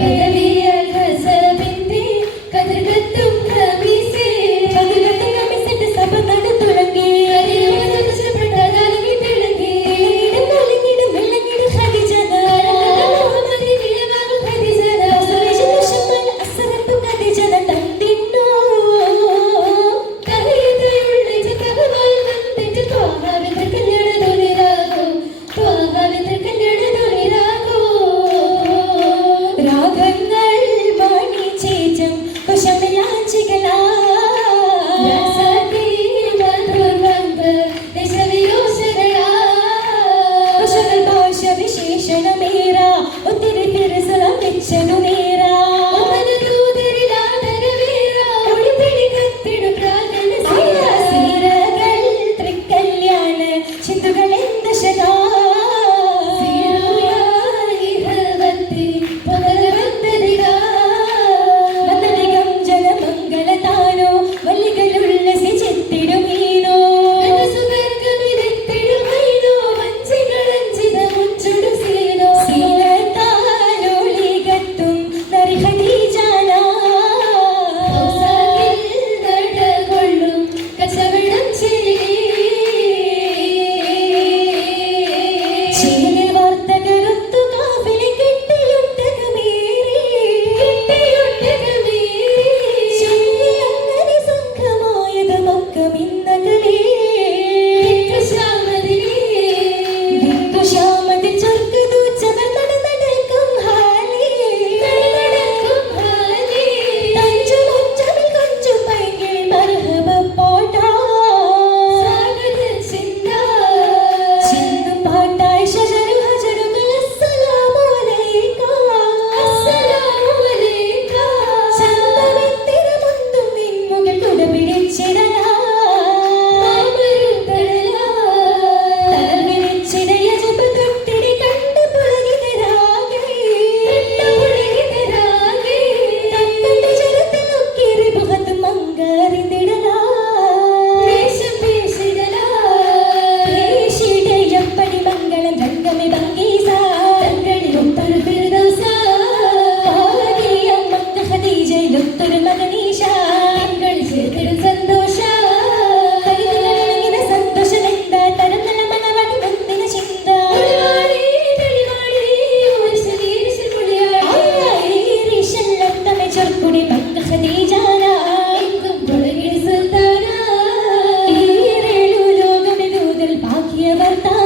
Yeah. Magia.